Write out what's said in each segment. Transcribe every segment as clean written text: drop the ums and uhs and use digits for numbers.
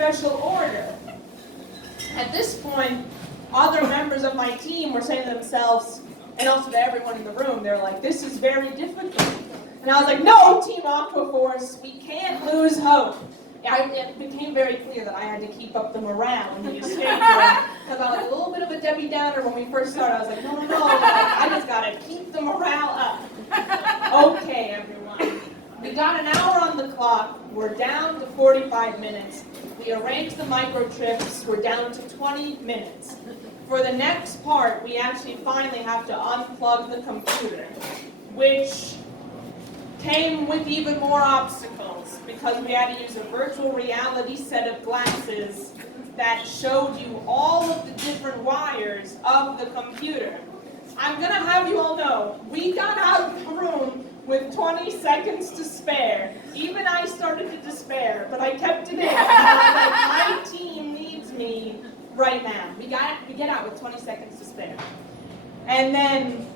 special order. At this point, other members of my team were saying to themselves, and also to everyone in the room, they're like, this is very difficult. And I was like, no, Team Aquaforce, we can't lose hope. It became very clear that I had to keep up the morale in the escape room, because I was a little bit of a Debbie Downer when we first started. I was like, no, I just gotta keep the morale up. Okay, everyone. We got an hour on the clock. We're down to 45 minutes. We arranged the microtrips. We're down to 20 minutes. For the next part, we actually finally have to unplug the computer, which came with even more obstacles because we had to use a virtual reality set of glasses that showed you all of the different wires of the computer. I'm going to have you all know, we got out of the room with 20 seconds to spare. Even I started to despair, but I kept it in. My team needs me right now. We get out with 20 seconds to spare. And then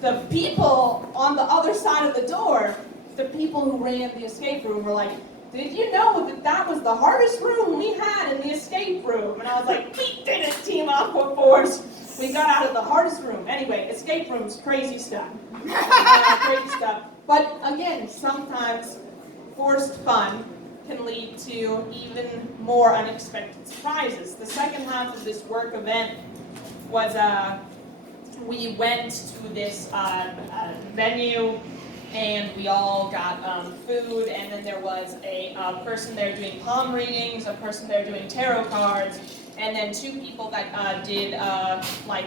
the people on the other side of the door, the people who ran the escape room were like, did you know that that was the hardest room we had in the escape room? And I was like, we did it, Team Aquaforce. We got out of the hardest room. Anyway, escape rooms, crazy stuff. Crazy stuff. But again, sometimes forced fun can lead to even more unexpected surprises. The second half of this work event was we went to this venue and we all got food, and then there was a person there doing palm readings, a person there doing tarot cards, and then two people that did like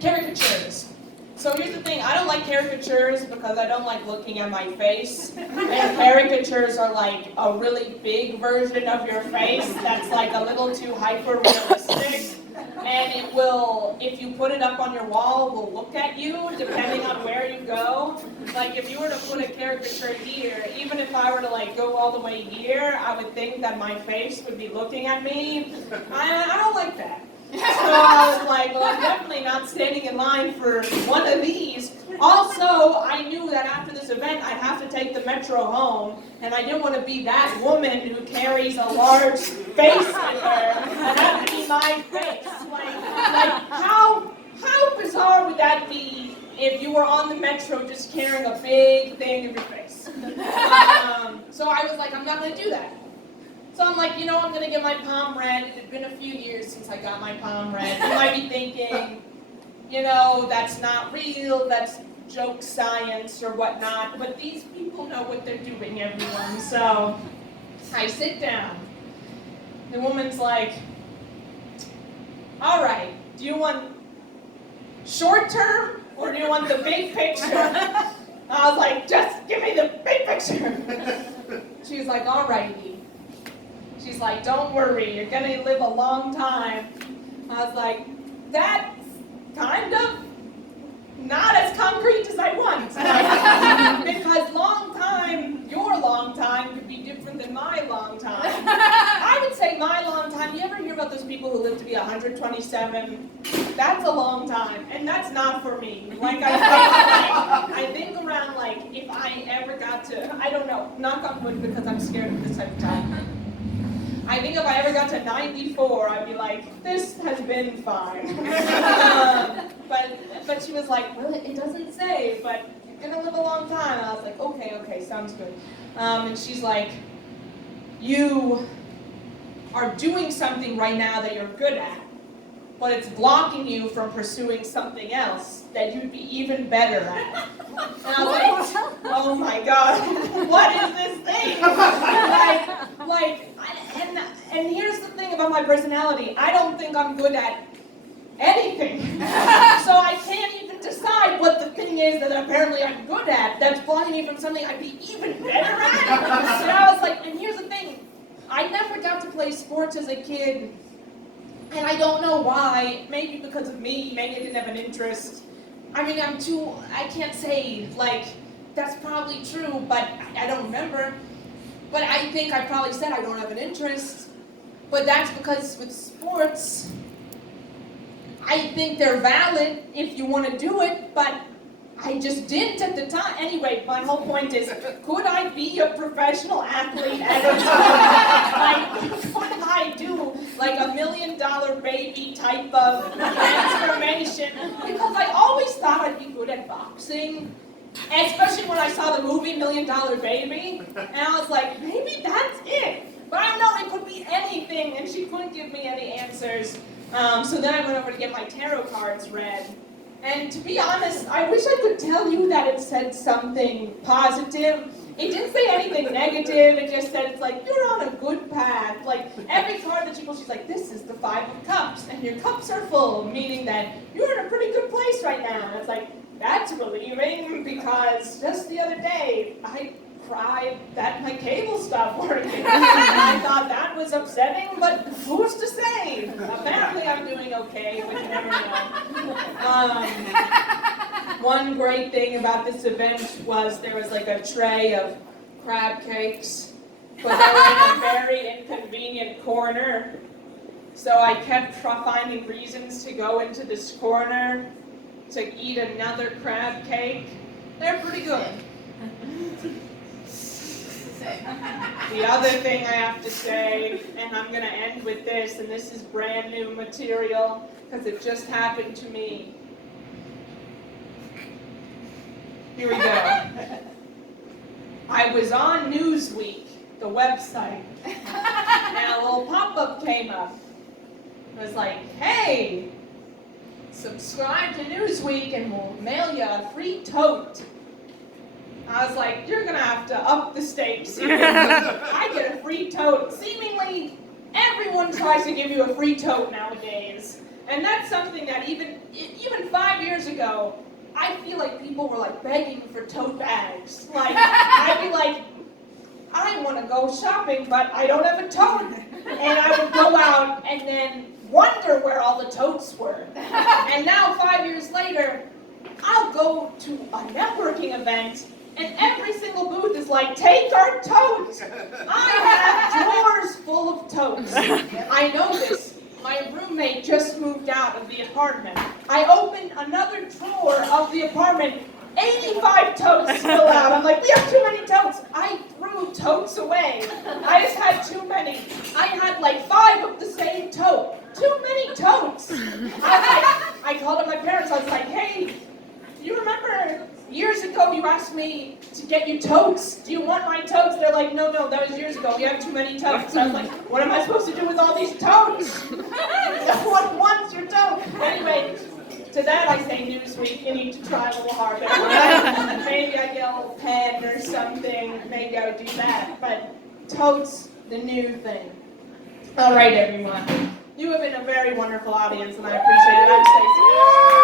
caricatures. So here's the thing, I don't like caricatures because I don't like looking at my face. And caricatures are like a really big version of your face that's like a little too hyper-realistic. And it will, if you put it up on your wall, will look at you depending on where you go. Like if you were to put a caricature here, even if I were to like go all the way here, I would think that my face would be looking at me. I don't like that. So I was like, well, I'm definitely not standing in line for one of these. Also, I knew that after this event, I'd have to take the metro home, and I didn't want to be that woman who carries a large face in her, and that would be my face. Like how bizarre would that be if you were on the metro just carrying a big thing in your face? So I was like, I'm not going to do that. So I'm like, I'm going to get my palm read. It had been a few years since I got my palm read. You might be thinking, that's not real, that's joke science or whatnot, but these people know what they're doing, everyone. So I sit down. The woman's like, all right, do you want short term or do you want the big picture? I was like, just give me the big picture. She's like, all righty. She's like, don't worry, you're going to live a long time. I was like, that's kind of not as concrete as I want. Because long time, your long time, could be different than my long time. I would say my long time, you ever hear about those people who live to be 127? That's a long time, and that's not for me. Like, I think around, like, if I ever got to, I don't know, knock on wood because I'm scared of this type of time. I think if I ever got to 94, I'd be like, this has been fine. But she was like, well, it doesn't say, but you're gonna live a long time. And I was like, okay, sounds good. And she's like, you are doing something right now that you're good at, but it's blocking you from pursuing something else that you'd be even better at. And I was like, oh my God, what is this thing? And here's the thing about my personality, I don't think I'm good at anything. So I can't even decide what the thing is that apparently I'm good at that's blocking me from something I'd be even better at. And I was like, and here's the thing, I never got to play sports as a kid, and I don't know why, maybe because of me, maybe I didn't have an interest. I mean, I can't say, like, that's probably true, but I don't remember. But I think I probably said I don't have an interest. But that's because with sports, I think they're valid if you want to do it, but I just didn't at the time. Anyway, my whole point is, could I be a professional athlete at a time? Like, could I like $1 million baby type of transformation, because I always thought I'd be good at boxing, especially when I saw the movie $1 Million Baby, and I was like, maybe that's it. But I don't know, it could be anything, and she couldn't give me any answers. So then I went over to get my tarot cards read. And to be honest, I wish I could tell you that it said something positive. It didn't say anything negative, it just said, it's like, you're on a good path. Like, every card that she pulls, she's like, this is the 5 of Cups, and your cups are full, meaning that you're in a pretty good place right now. And it's like, that's relieving, because just the other day, I cried that my cable stopped working. I thought that was upsetting, but who's to say? Apparently I'm doing okay, but you never know. One great thing about this event was there was like a tray of crab cakes, but they were in a very inconvenient corner. So I kept finding reasons to go into this corner to eat another crab cake. They're pretty good. The other thing I have to say, and I'm going to end with this, and this is brand new material, because it just happened to me. Here we go. I was on Newsweek, the website, and a little pop-up came up. It was like, hey, subscribe to Newsweek and we'll mail you a free tote. I was like, you're going to have to up the stakes here. I get a free tote. Seemingly, everyone tries to give you a free tote nowadays. And that's something that even 5 years ago, I feel like people were like begging for tote bags. Like, I'd be like, I want to go shopping, but I don't have a tote. And I would go out and then wonder where all the totes were. And now 5 years later, I'll go to a networking event and every single booth is like, take our totes. I have drawers full of totes. I know this. My roommate just moved out of the apartment. I opened another drawer of the apartment. 85 totes still out. I'm like, we have too many totes. I threw totes away. I just had too many. I had like 5 of the same tote. Too many totes. I called up my parents. I was like, hey, do you remember years ago you asked me to get you totes? Do you want my totes? They're like, no, that was years ago. We have too many totes. I was like, what am I supposed to do with all these totes? No one wants your tote. Anyway, to that I say, Newsweek, you need to try a little harder. Maybe I get a little pen or something. Maybe I would do that. But totes, the new thing. All right, everyone. You have been a very wonderful audience, and I appreciate it. I'm Stacey.